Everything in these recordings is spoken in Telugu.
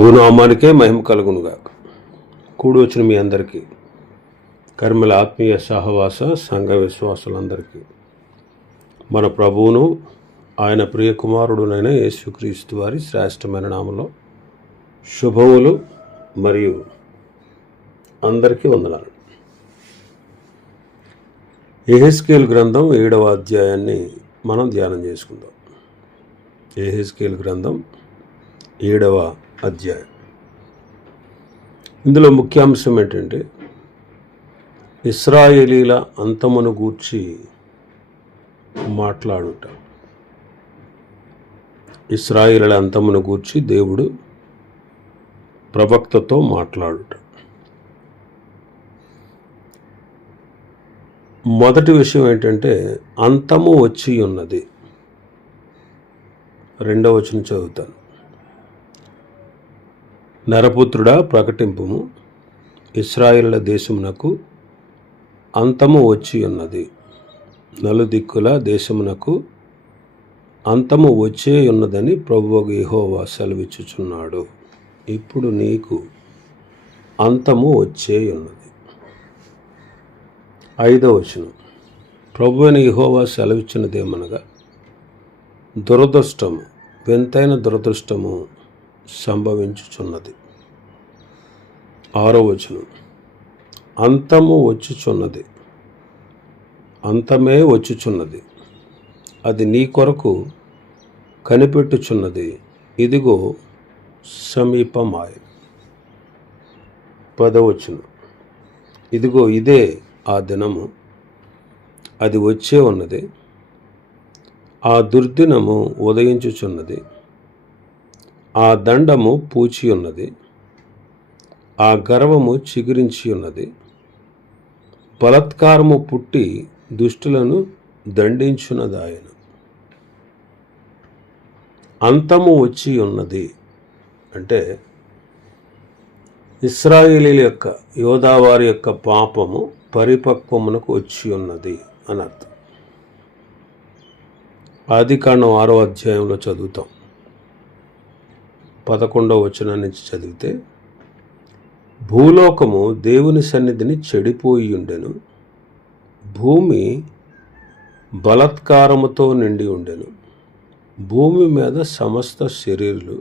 నామానికే మహిమ కలుగునుగాక. కూడి వచ్చిన మీ అందరికీ, కర్మల ఆత్మీయ సహవాస సంఘ విశ్వాసులందరికీ మన ప్రభువును ఆయన ప్రియ కుమారుడునైన యేసుక్రీస్తు వారి శ్రేష్టమైన నామంలో శుభములు మరియు అందరికీ వందనాలు. యెహెజ్కేలు గ్రంథం 7వ అధ్యాయాన్ని మనం ధ్యానం చేసుకుందాం. యెహెజ్కేలు గ్రంథం 7వ అధ్యాయం. ఇందులో ముఖ్యాంశం ఏంటంటే ఇశ్రాయేలీల అంతమును గూర్చి మాట్లాడుట. ఇశ్రాయేలీల అంతమును గూర్చి దేవుడు ప్రవక్తతో మాట్లాడుట. మొదటి విషయం ఏంటంటే అంతము వచ్చి ఉన్నది. రెండవ వచనం చదువుతాను. నరపుత్రుడా, ప్రకటింపుము, ఇశ్రాయేలుల దేశమునకు అంతము వచ్చి ఉన్నది. నలుదిక్కుల దేశమునకు అంతము వచ్చే ఉన్నదని ప్రభువు యెహోవా సెలవిచ్చుచున్నాడు. ఇప్పుడు నీకు అంతము వచ్చే ఉన్నది. 5వ వచనం. ప్రభువైన యెహోవా సెలవిచ్చినదేమనగా, దురదృష్టము, వింతైన దురదృష్టము సంభవించుచున్నది. 6వ వచనం. అంతము వచ్చుచున్నది, అంతమే వచ్చుచున్నది, అది నీ కొరకు కనిపెట్టుచున్నది, ఇదిగో సమీపమాయ. 10వ వచనం. ఇదిగో ఇదే ఆ దినము, అది వచ్చే ఉన్నది, ఆ దుర్దినము ఉదయించుచున్నది, ఆ దండము పూచి ఉన్నది, ఆ గర్వము చిగురించి ఉన్నది, బలత్కారము పుట్టి దుష్టులను దండించున్నదాయన. అంతము వచ్చి ఉన్నది అంటే ఇశ్రాయేలీల యొక్క యోధావారి యొక్క పాపము పరిపక్వమునకు వచ్చి ఉన్నది అని అర్థం. ఆదికాండం 6వ అధ్యాయంలో చదువుతాం. 11వ వచనం నుంచి చదివితే, భూలోకము దేవుని సన్నిధిని చెడిపోయి ఉండెను, భూమి బలత్కారముతో నిండి ఉండెను, భూమి మీద సమస్త శరీరులు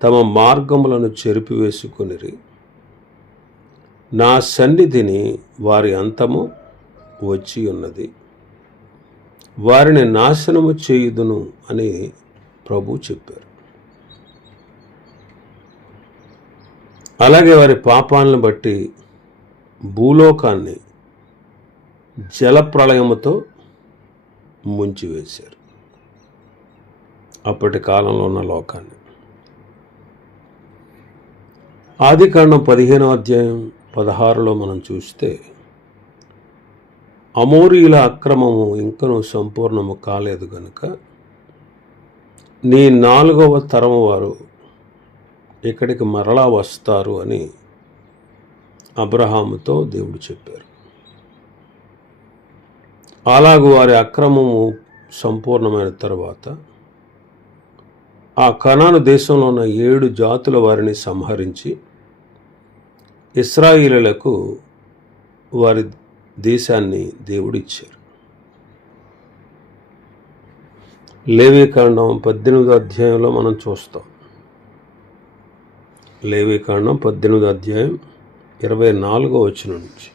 తమ మార్గములను చెరిపివేసుకొనిరి, నా సన్నిధిని వారి అంతము వచ్చి ఉన్నది, వారిని నాశనము చేయుదును అని ప్రభు చెప్పారు. అలాగే వారి పాపాలను బట్టి భూలోకాన్ని జలప్రళయముతో ముంచివేశారు. అప్పటి కాలంలో ఉన్న లోకాన్ని. ఆదికాండం 15వ అధ్యాయం 16లో మనం చూస్తే, అమోరీయుల అక్రమము ఇంకనూ సంపూర్ణము కాలేదు గనుక నీ 4వ తరము వారు ఇక్కడికి మరలా వస్తారు అని అబ్రహాముతో దేవుడు చెప్పారు. అలాగూ వారి అక్రమము సంపూర్ణమైన తర్వాత ఆ కనాను దేశంలో ఉన్న 7 జాతుల వారిని సంహరించి ఇశ్రాయేలీయులకు వారి దేశాన్ని దేవుడిచ్చారు. లేవీకాండం 18వ అధ్యాయంలో మనం చూస్తాం. లేవీకాండం 18వ అధ్యాయం 24వ వచనం నుంచి,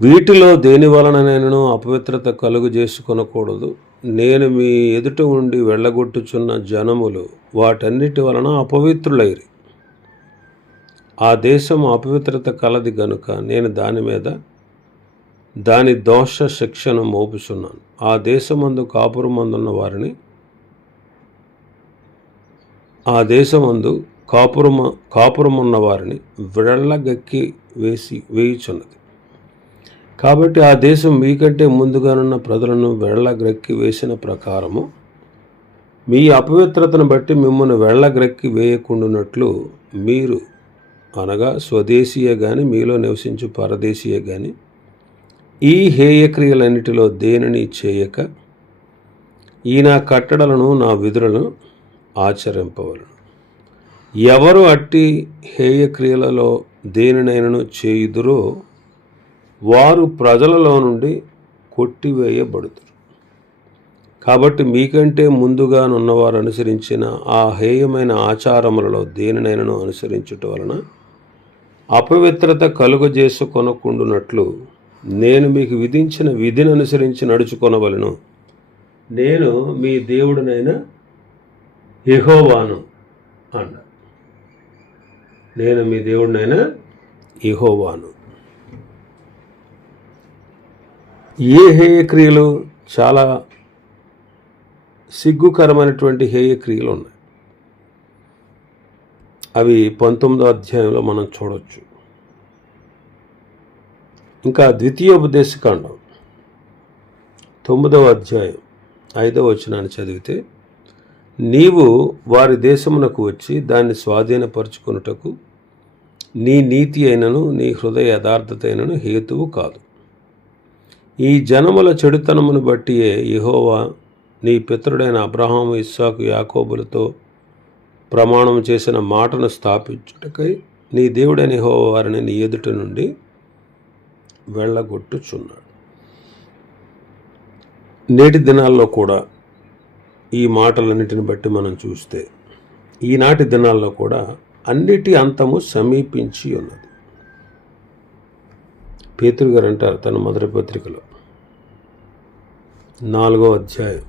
వీటిలో దేని వలననైనను అపవిత్రత కలుగు చేసుకొనకూడదు, నేను మీ ఎదుట ఉండి వెళ్ళగొట్టుచున్న జనములు వాటన్నిటి వలన అపవిత్రులైరి, ఆ దేశం అపవిత్రత కలది గనుక నేను దాని మీద దాని దోష శిక్షను మోపుచున్నాను. ఆ దేశమందు కాపురమందున్న వారిని కాపురమున్న వారిని వెళ్ళగక్కి వేయుచున్నది. కాబట్టి ఆ దేశం మీకంటే ముందుగానున్న ప్రజలను వెళ్ళగ్రక్కి వేసిన ప్రకారము మీ అపవిత్రతను బట్టి మిమ్మల్ని వెళ్ళగ్రక్కి వేయకుండానట్లు మీరు, అనగా స్వదేశీయే గాని మీలో నివసించు పరదేశీయే గాని, ఈ హేయక్రియలన్నిటిలో దేనిని చేయక ఈ నా కట్టడలను నా విధులను ఆచరింపవలను. ఎవరు అట్టి హేయ క్రియలలో దేనినైనను చేయుదురో వారు ప్రజలలో నుండి కొట్టివేయబడుతారు. కాబట్టి మీకంటే ముందుగానున్నవారు అనుసరించిన ఆ హేయమైన ఆచారములలో దేనినైనను అనుసరించుట వలన అపవిత్రత కలుగజేసుకొనకుండునట్లు నేను మీకు విధించిన విధిని అనుసరించి నడుచుకొనవలెను. నేను మీ దేవుడినైన యెహోవాను అన్నాడు. నేను మీ దేవుడినైన యెహోవాను. ఏ హేయ క్రియలు? చాలా సిగ్గుకరమైనటువంటి హేయ క్రియలు ఉన్నాయి. అవి 19వ అధ్యాయంలో మనం చూడవచ్చు. ఇంకా ద్వితీయోపదేశకాండం 9వ అధ్యాయం 5వ వచనాన్ని చదివితే, నీవు వారి దేశమునకు వచ్చి దాన్ని స్వాధీనపరుచుకొనుటకు నీ నీతి అయినను నీ హృదయ యథార్థత అయినను హేతువు కాదు. ఈ జనముల చెడుతనమును బట్టియే యెహోవా నీ పితరుడైన అబ్రహాము, ఇస్సాకు, యాకోబులతో ప్రమాణం చేసిన మాటను స్థాపించుటకై నీ దేవుడైన యెహోవా వారిని నీ ఎదుట నుండి వెళ్ళగొట్టుచున్నాడు. నేటి దినాల్లో కూడా ఈ మాటలన్నిటిని బట్టి మనం చూస్తే ఈనాటి దినాల్లో కూడా అన్నిటి అంతము సమీపించి ఉన్నది. పేతురు గారు అంటారు తన మొదటి పత్రికలో 4వ అధ్యాయం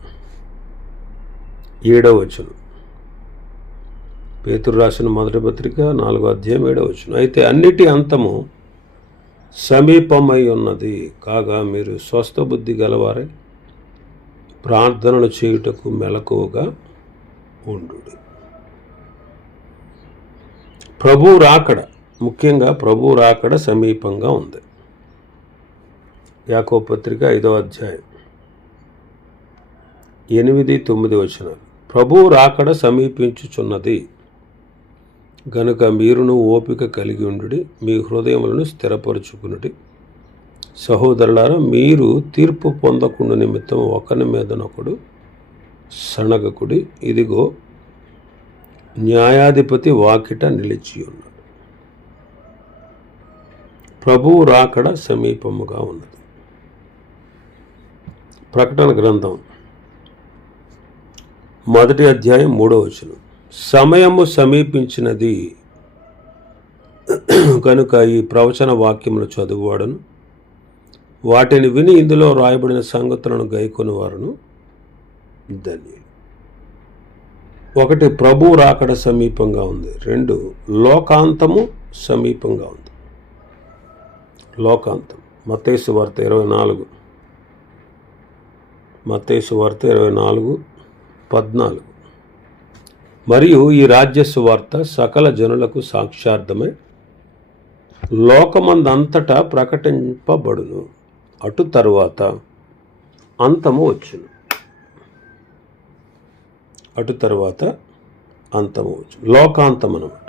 7వ వచనం. పేతురు రాసిన మొదటి పత్రిక 4వ అధ్యాయం 7వ వచనం. అయితే అన్నిటి అంతము సమీపమై ఉన్నది కాగా మీరు స్వస్థ బుద్ధి గలవారై ప్రార్థనలు చేయుటకు మెలకువగా ఉండుడి. ప్రభు రాకడ, ముఖ్యంగా ప్రభు రాకడ సమీపంగా ఉంది. యాకోబు పత్రిక 5వ అధ్యాయం 8-9 వచనాలు. ప్రభు రాకడ సమీపించుచున్నది గనుక మీరును ఓపిక కలిగి ఉండుడి, మీ హృదయములను స్థిరపరచుకునుడి. సహోదరులారా, మీరు తీర్పు పొందకుండా నిమిత్తం ఒకరి మీదనొకడు సణగకుడి. ఇదిగో న్యాయాధిపతి వాకిట నిలిచి ఉన్నాడు. ప్రభువు రాకడ సమీపముగా ఉన్నది. ప్రకటన గ్రంథం 1వ అధ్యాయం 3వ వచనం. సమయము సమీపించినది కనుక ఈ ప్రవచన వాక్యములు చదువువాడును వాటిని విని ఇందులో రాయబడిన సంగతులను గైకొని వారును ధన్యులు. 1, ప్రభు రాకడ సమీపంగా ఉంది. 2, లోకాంతము సమీపంగా ఉంది. లోకాంతం మత్తయి సువార్త 24:14. మరియు ఈ రాజ్య సువార్త సకల జనులకు సాక్షార్థమై లోకమందంతటా ప్రకటింపబడును. అటు తరువాత అంతము వచ్చును. లోకాంతం అన్నమాట.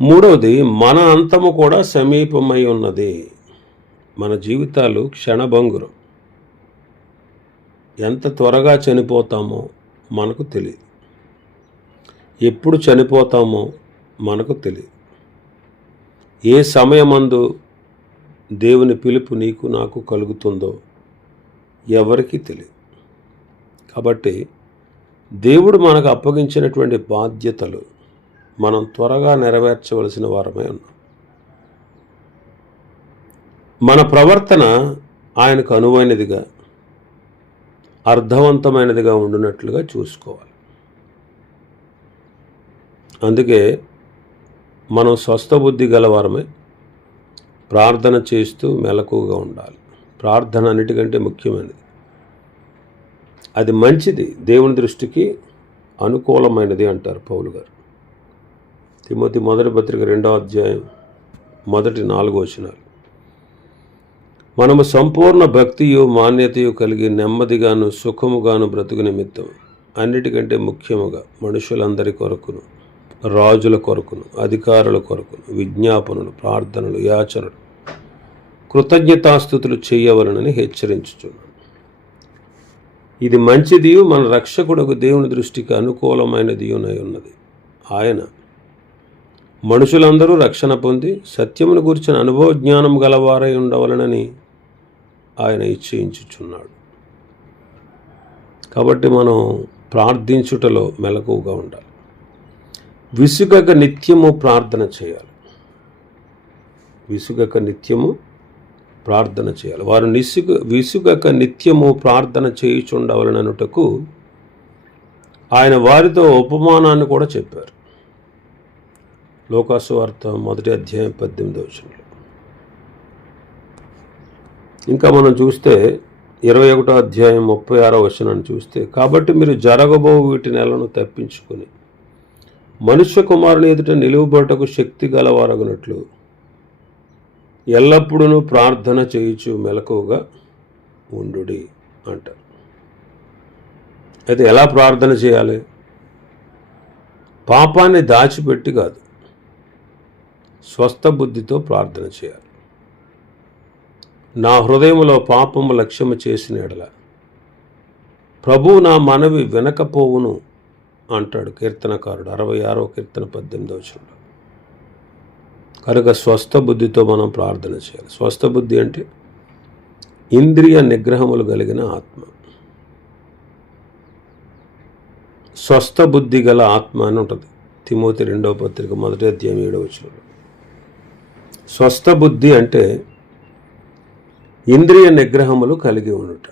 3వది, మన అంతము కూడా సమీపమై ఉన్నది. మన జీవితాలు క్షణభంగురం. ఎంత త్వరగా చనిపోతామో మనకు తెలియదు. ఎప్పుడు చనిపోతామో మనకు తెలియదు. ఏ సమయమందు దేవుని పిలుపు నీకు నాకు కలుగుతుందో ఎవరికీ తెలియదు. కాబట్టి దేవుడు మనకు అప్పగించినటువంటి బాధ్యతలు మనం త్వరగా నెరవేర్చవలసిన వారమే ఉన్నాం. మన ప్రవర్తన ఆయనకు అనువైనదిగా, అర్థవంతమైనదిగా ఉండినట్లుగా చూసుకోవాలి. అందుకే మనం స్వస్థ బుద్ధి గలవారమే ప్రార్థన చేస్తూ మెలకువగా ఉండాలి. ప్రార్థన అన్నిటికంటే ముఖ్యమైనది. అది మంచిది, దేవుని దృష్టికి అనుకూలమైనది అంటారు పౌలు గారు. తిమోతి మొదటి పత్రిక 2వ అధ్యాయం 1-4 వచనాలు. మనము సంపూర్ణ భక్తియు మాన్యతయు కలిగి నెమ్మదిగాను సుఖముగాను బ్రతుకు నిమిత్తం అన్నిటికంటే ముఖ్యముగా మనుషులందరి కొరకును, రాజుల కొరకును, అధికారుల కొరకును విజ్ఞాపనలు, ప్రార్థనలు, యాచనలు, కృతజ్ఞతాస్తుతులు చేయవలనని హెచ్చరించుచున్నాను. ఇది మంచిదియు మన రక్షకుడకు దేవుని దృష్టికి అనుకూలమైనదియునై ఉన్నది. ఆయన మనుషులందరూ రక్షణ పొంది సత్యమును గురించిన అనుభవ జ్ఞానం గలవారై ఉండవలనని ఆయన ఇచ్ఛయించుచున్నాడు. కాబట్టి మనం ప్రార్థించుటలో మెలకువగా ఉండాలి. విసుగక నిత్యము ప్రార్థన చేయాలి. విసుగక నిత్యము ప్రార్థన చేయాలి. వారు విసుగక నిత్యము ప్రార్థన చేయుచుండవలననుటకు ఆయన వారితో ఉపమానాన్ని కూడా చెప్పారు. లోకాసు వార్త 1వ అధ్యాయం 18వ వచనంలో. ఇంకా మనం చూస్తే 21వ అధ్యాయం 36వ వచనాన్ని చూస్తే, కాబట్టి మీరు జరగబో వీటి నెలను తప్పించుకొని మనుష్య కుమారుని ఎదుట నిలువబడుటకు శక్తి గలవారగునట్లు ఎల్లప్పుడూ ప్రార్థన చేయుచు మెలకువగా ఉండుడి అంటారు. అయితే ఎలా ప్రార్థన చేయాలి? పాపాన్ని దాచిపెట్టి కాదు, స్వస్థ బుద్ధితో ప్రార్థన చేయాలి. నా హృదయంలో పాపము లక్ష్యము చేసిన ఎడల ప్రభువు నా మనవి వినకపోవును అంటాడు కీర్తనకారుడు 66వ కీర్తన 18వ వచనంలో. కనుక స్వస్థ బుద్ధితో మనం ప్రార్థన చేయాలి. స్వస్థ బుద్ధి అంటే ఇంద్రియ నిగ్రహములు కలిగిన ఆత్మ. స్వస్థ బుద్ధి గల ఆత్మ అని ఉంటుంది. తిమోతి 2వ పత్రిక 1వ అధ్యాయం 7వ వచనంలో. స్వస్థ బుద్ధి అంటే ఇంద్రియ నిగ్రహములు కలిగి ఉండుట,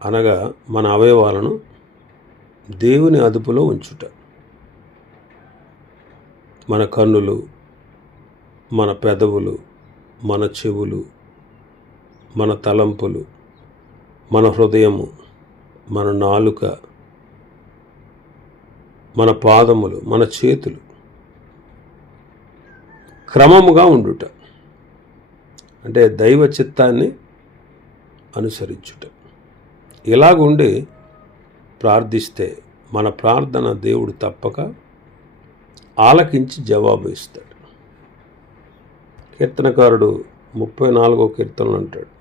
అనగా మన అవయవాలను దేవుని అదుపులో ఉంచుట. మన కన్నులు, మన పెదవులు, మన చెవులు, మన తలంపులు, మన హృదయము, మన నాలుక, మన పాదములు, మన చేతులు క్రమముగా ఉండుట అంటే దైవ చిత్తాన్ని అనుసరించుట. ఇలాగుండి ప్రార్థిస్తే మన ప్రార్థన దేవుడు తప్పక ఆలకించి జవాబు ఇస్తాడు. కీర్తనకారుడు 34వ కీర్తనలు అంటాడు.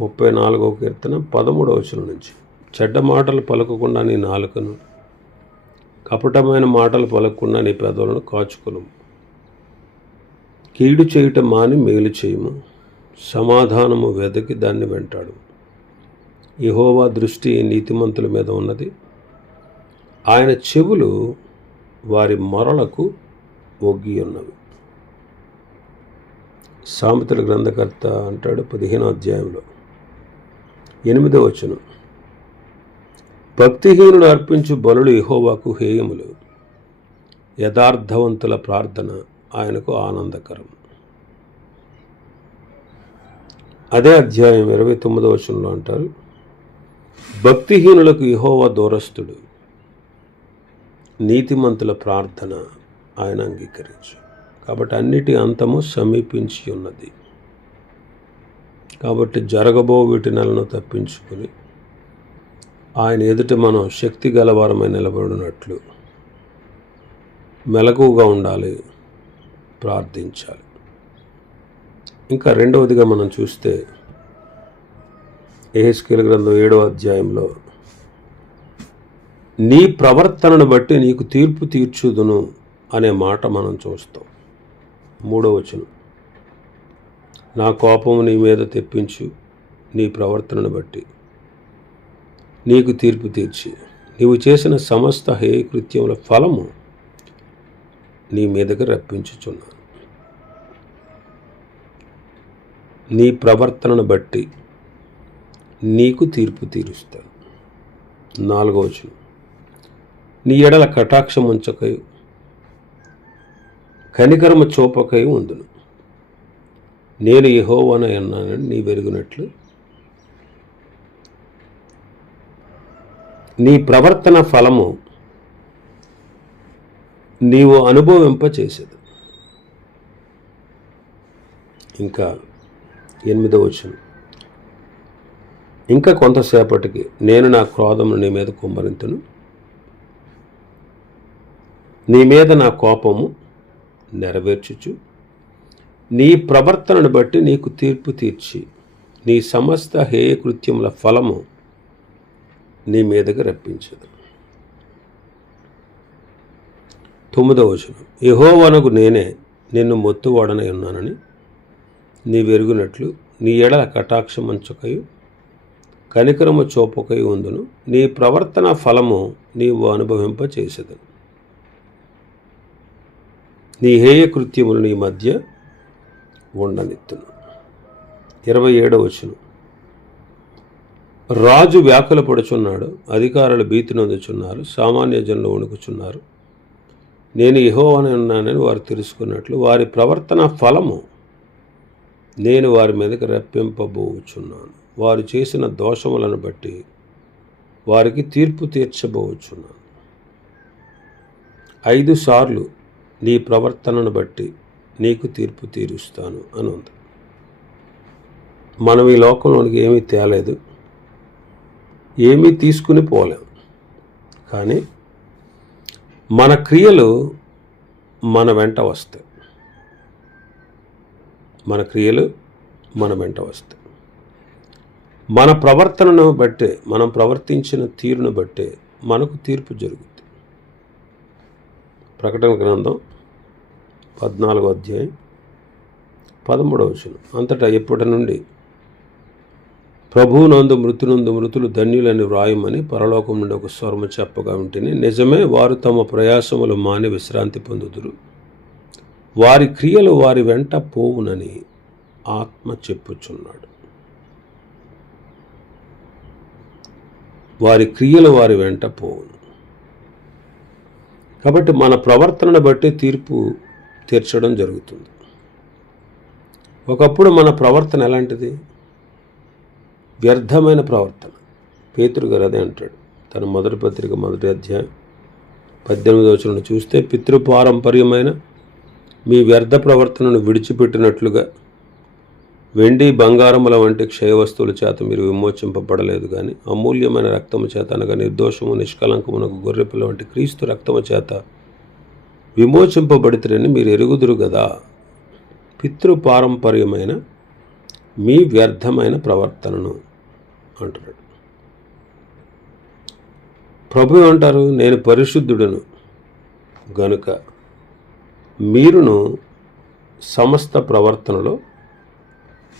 34వ కీర్తన 13వ వచనం నుంచి, చెడ్డ మాటలు పలకకుండా నీ నాలుకను, కపటమైన మాటలు పలకకుండా నీ పెదవులను కాచుకును. కీడు చేయుట మాని మేలు చేయుము, సమాధానము వెదకి దాన్ని వెంటాడు. యెహోవా దృష్టి నీతిమంతుల మీద ఉన్నది, ఆయన చెవులు వారి మొరలకు ఒగ్గి ఉన్నవి. సామెతల గ్రంథకర్త అంటాడు 15వ అధ్యాయంలో 8వ వచనం, భక్తిహీనుడు అర్పించు బలులు యెహోవాకు హేయములు, యథార్థవంతుల ప్రార్థన ఆయనకు ఆనందకరం. అదే అధ్యాయం 29వ వచనంలో అంటారు, భక్తిహీనులకు యెహోవా దూరస్తుడు, నీతిమంతుల ప్రార్థన ఆయన అంగీకరించు. కాబట్టి అన్నిటి అంతము సమీపించి ఉన్నది. కాబట్టి జరగబో వీటి నెలను తప్పించుకుని ఆయన ఎదుట మనం శక్తి గలవారమై నిలబడినట్లు మెలకువగా ఉండాలి, ప్రార్థించాలి. ఇంకా రెండవదిగా మనం చూస్తే యెహెజ్కేలు గ్రంథం 7వ అధ్యాయంలో, నీ ప్రవర్తనను బట్టి నీకు తీర్పు తీర్చుదును అనే మాట మనం చూస్తాం. 3వ వచనం, నా కోపము నీ మీద తెప్పించు, నీ ప్రవర్తనను బట్టి నీకు తీర్పు తీర్చి నీవు చేసిన సమస్త హేయకృత్యముల ఫలము నీ మీదకి రప్పించుచున్నాను. నీ ప్రవర్తనను బట్టి నీకు తీర్పు తీరుస్తాను. 4వ వచనం, నీ ఎడల కటాక్షం ఉంచకయు కనికరము చూపకయు ఉందును. నేను యెహోవానై అన్నానని నీ వెరుగునట్లు నీ ప్రవర్తన ఫలము నీవు అనుభవింపచేసేది. ఇంకా 8వ వచనం, ఇంకా కొంతసేపటికి నేను నా క్రోధమును నీ మీద కుమ్మరింతును, నీ మీద నా కోపము నెరవేర్చుచు నీ ప్రవర్తనను బట్టి నీకు తీర్పు తీర్చి నీ సమస్త హేయకృత్యముల ఫలము నీ మీదకి రప్పించదు. 9వ వచనం, యెహోవానగు నేనే నిన్ను మొత్తువాడనై ఉన్నానని నీవెరుగునట్లు నీ ఎడల కటాక్షమంచకయు కనికరము చూపకయు ఉందును, నీ ప్రవర్తన ఫలము నీవు అనుభవింపచేసేదను, నీ హేయ కృత్యములు నీ మధ్య ఉండనిత్తును. 27వ వచనం, రాజు వ్యాకులపడుచున్నాడు, అధికారులు భీతి నొందుచున్నారు, సామాన్య జనులు వణుకుచున్నారు. నేను యెహోవానై ఉన్నానని వారు తెలుసుకున్నట్లు వారి ప్రవర్తన ఫలము నేను వారి మీదకి రప్పింపబోచున్నాను. వారు చేసిన దోషములను బట్టి వారికి తీర్పు తీర్చబోచున్నాను. 5 సార్లు నీ ప్రవర్తనను బట్టి నీకు తీర్పు తీరుస్తాను అని ఉంది. మనం ఈ లోకంలోనికి ఏమీ తేలేదు, ఏమీ తీసుకుని పోలేం. కానీ మన క్రియలు మన వెంట వస్తాయి. మన క్రియలు మన వెంట వస్తాయి. మన ప్రవర్తనను బట్టే, మనం ప్రవర్తించిన తీరును బట్టే మనకు తీర్పు జరుగుతుంది. ప్రకటన గ్రంథం 14వ అధ్యాయం 13వ వచనం, అంతటా ఇప్పటి నుండి ప్రభువునందు మృతులు ధన్యులని వ్రాయమని పరలోకం నుండి ఒక స్వరము చెప్పగా ఉంటేనే, నిజమే, వారు తమ ప్రయాసములు మాని విశ్రాంతి పొందుదురు, వారి క్రియలు వారి వెంట పోవునని ఆత్మ చెప్పుచున్నాడు. వారి క్రియలు వారి వెంట పోవును. కాబట్టి మన ప్రవర్తనను బట్టి తీర్పు తీర్చడం జరుగుతుంది. ఒకప్పుడు మన ప్రవర్తన ఎలాంటిది? వ్యర్థమైన ప్రవర్తన. పేతురు గారు అదే అంటాడు తన మొదటి పత్రిక 1వ అధ్యాయం 18వ వచనం చూస్తే, పితృపారంపర్యమైన మీ వ్యర్థ ప్రవర్తనను విడిచిపెట్టినట్లుగా వెండి బంగారముల వంటి క్షయవస్తువుల చేత మీరు విమోచింపబడలేదు, కానీ అమూల్యమైన రక్తము చేత, అనగా నిర్దోషము నిష్కలంకమునకు గొర్రెపిల్ల వంటి క్రీస్తు రక్తము చేత విమోచింపబడితేనని మీరు ఎరుగుదురు కదా. పితృపారంపర్యమైన మీ వ్యర్థమైన ప్రవర్తనను అంటున్నాడు. ప్రభు ఏమంటారు? నేను పరిశుద్ధుడను గనుక మీరును సమస్త ప్రవర్తనలో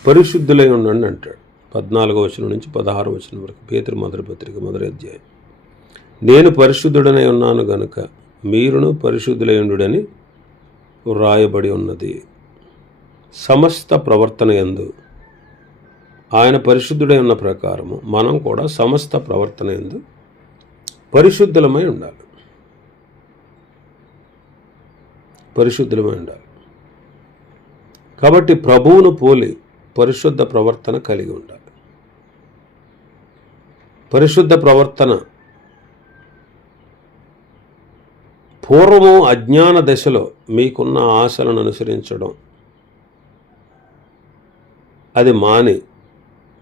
పరిశుద్ధులై ఉండండి అంటాడు. 14వ వచనం నుంచి 16వ వచనం వరకు పేతురు మొదటి పత్రిక 1వ అధ్యాయం. నేను పరిశుద్ధుడనై ఉన్నాను గనుక మీరును పరిశుద్ధులై ఉండుడని వ్రాయబడి ఉన్నది. సమస్త ప్రవర్తన యందు ఆయన పరిశుద్ధుడై ఉన్న ప్రకారము మనం కూడా సమస్త ప్రవర్తన యందు పరిశుద్ధులమై ఉండాలి. పరిశుద్ధులమై ఉండాలి. కాబట్టి ప్రభువును పోలి పరిశుద్ధ ప్రవర్తన కలిగి ఉండాలి. పరిశుద్ధ ప్రవర్తన పూర్వము అజ్ఞాన దశలో మీకున్న ఆశలను అనుసరించడం, అది మాని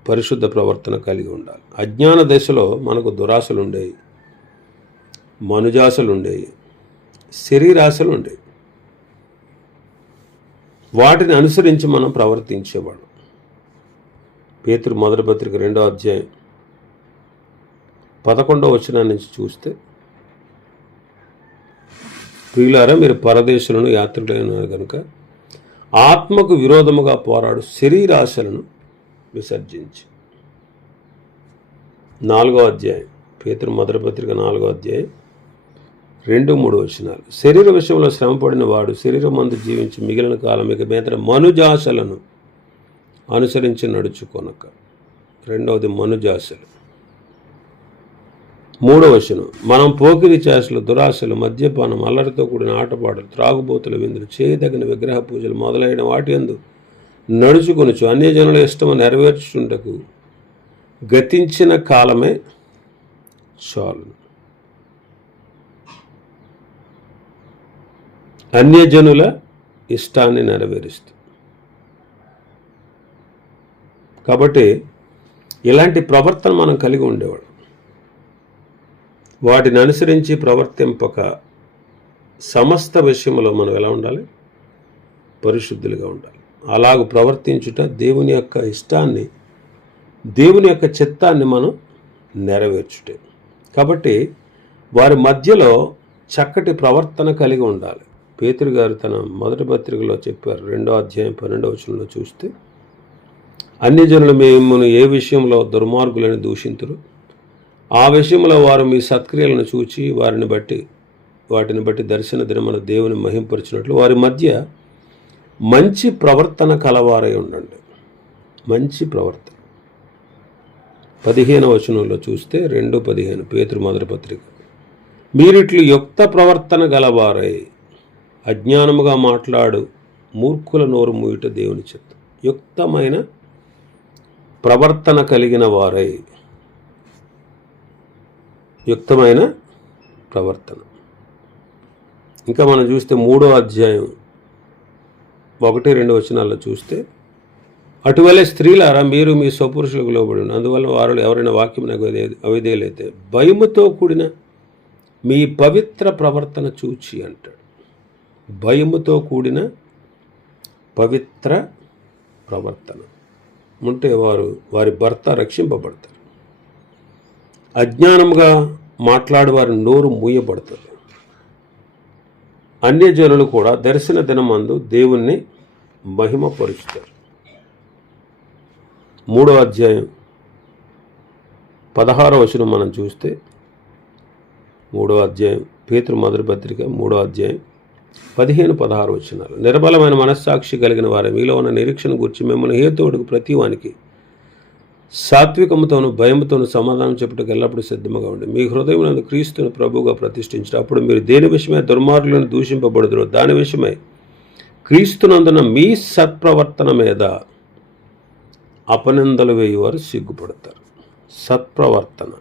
పరిశుద్ధ ప్రవర్తన కలిగి ఉండాలి. అజ్ఞాన దశలో మనకు దురాశలు ఉండేవి, మనుజాశలు ఉండేవి, శరీరాశలు ఉండేవి. వాటిని అనుసరించి మనం ప్రవర్తించేవాడు. పేతురు మొదటి పత్రిక 2వ అధ్యాయం 11వ వచనం నుంచి చూస్తే, ప్రియులారా, మీరు పరదేశులను యాత్రికులైన కనుక ఆత్మకు విరోధముగా పోరాడు శరీరాశలను విసర్జించి. 4వ అధ్యాయం పేతురు మొదటి పత్రిక 4వ అధ్యాయం 2-3 వచనాలు. శరీర విషయంలో శ్రమపడిన వాడు శరీరమందు జీవించి మిగిలిన కాలం ఇక మీద మనుజాశలను అనుసరించి నడుచుకొనక. 2వది మనుజాశలు. 3వ వచనం, మనం పోకిరి చేసలు, దురాశలు, మద్యపానం, అల్లరితో కూడిన ఆటపాటలు, త్రాగుబోతుల విందులు, చేయదగిన విగ్రహ పూజలు మొదలైన వాటి యందు నడుచుకొనుచు అన్యజనుల ఇష్టము నెరవేర్చుటకు గతించిన కాలమే చాలును. అన్యజనుల ఇష్టాన్ని నెరవేరుస్తూ. కాబట్టి ఇలాంటి ప్రవర్తన మనం కలిగి ఉండేవాడు. వాటిని అనుసరించి ప్రవర్తింపక సమస్త విషయంలో మనం ఎలా ఉండాలి? పరిశుద్ధులుగా ఉండాలి. అలాగ ప్రవర్తించుట దేవుని యొక్క ఇష్టాన్ని, దేవుని యొక్క చిత్తాన్ని మనం నెరవేర్చుటే. కాబట్టి వారి మధ్యలో చక్కటి ప్రవర్తన కలిగి ఉండాలి. పేతురు గారు తన మొదటి పత్రికలో చెప్పారు, 2వ అధ్యాయం 12వ వచనంలో చూస్తే, అన్యజనులు మిమ్మును ఏ విషయంలో దుర్మార్గులని దూషింతురు, ఆ విషయంలో వారు మీ సత్క్రియలను చూచి వాటిని బట్టి దర్శన దినమున దేవుని మహింపరిచినట్లు వారి మధ్య మంచి ప్రవర్తన కలవారై ఉండండి. మంచి ప్రవర్తన. 15వ వచనంలో చూస్తే 2:15 పేతురు మొదటి పత్రిక, మీరిట్లు యుక్త ప్రవర్తన గలవారై అజ్ఞానముగా మాట్లాడు మూర్ఖుల నోరు మూయుట దేవుని చిత్తం. యుక్తమైన ప్రవర్తన కలిగిన వారై, యుక్తమైన ప్రవర్తన. ఇంకా మనం చూస్తే 3వ అధ్యాయం 1-2 వచనాల్లో చూస్తే, అటువలే స్త్రీలారా మీరు మీ స్వపురుషులకు లోబడి అందువల్ల వారు ఎవరైనా వాక్యం అవిధేయులైతే భయముతో కూడిన మీ పవిత్ర ప్రవర్తన చూచి అంటాడు. భయముతో కూడిన పవిత్ర ప్రవర్తన ఉంటే వారి భర్త రక్షింపబడతారు. అజ్ఞానంగా మాట్లాడే వారి నోరు మూయబడుతుంది. అన్యజనులు కూడా దర్శన దినమందు దేవుణ్ణి మహిమపరుస్తారు. 3వ అధ్యాయం 16వ వచనం మనం చూస్తే, 3వ అధ్యాయం పేతురు మొదటి పత్రిక 3వ అధ్యాయం 15-16 వచనాలు, నిర్బలమైన మనస్సాక్షి కలిగిన వారి మీలో ఉన్న నిరీక్షణ గురించి మిమ్మల్ని హేతువుడికి ప్రతివానికి సాత్వికముతోను భయముతోను సమాధానం చెప్పుటకు ఎల్లప్పుడూ సిద్ధముగా ఉండి మీ హృదయమునందు క్రీస్తును ప్రభువుగా ప్రతిష్ఠించడం. అప్పుడు మీరు దేని విషయమై దుర్మార్గులను దూషింపబడుదురో దాని విషయమై క్రీస్తునందున మీ సత్ప్రవర్తన మీద అపనిందలు వేయువారు సిగ్గుపడతారు. సత్ప్రవర్తన.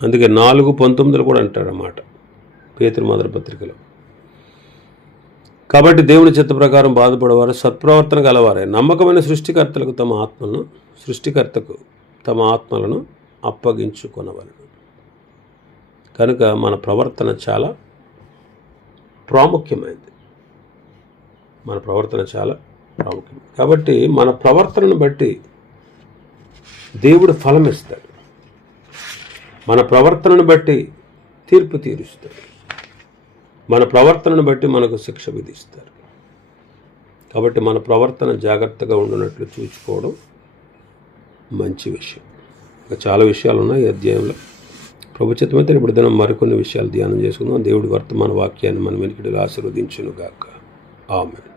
అందుకే 4:19 కూడా అంటాడు అన్నమాట పేతురు మొదటి పత్రికలో. కాబట్టి దేవుని చిత్త ప్రకారం బాధపడేవారు సత్ప్రవర్తన గలవారే నమ్మకమైన సృష్టికర్తకు తమ ఆత్మలను అప్పగించుకొనవలెను. కనుక మన ప్రవర్తన చాలా ప్రాముఖ్యమైనది. కాబట్టి మన ప్రవర్తనను బట్టి దేవుడు ఫలం ఇస్తాడు. మన ప్రవర్తనను బట్టి తీర్పు తీరుస్తాడు. మన ప్రవర్తనను బట్టి మనకు శిక్ష విధిస్తారు. కాబట్టి మన ప్రవర్తన జాగ్రత్తగా ఉండునట్లు చూసుకోవడం మంచి విషయం. ఇంకా చాలా విషయాలు ఉన్నాయి ఈ అధ్యాయంలో. ప్రభు చిత్తమైతే ఇప్పుడు దినం మరికొన్ని విషయాలు ధ్యానం చేసుకుందాం. దేవుడి వర్తమాన వాక్యాన్ని మన వెనుకడిలో ఆశీర్వదించును గాక. ఆమేన్.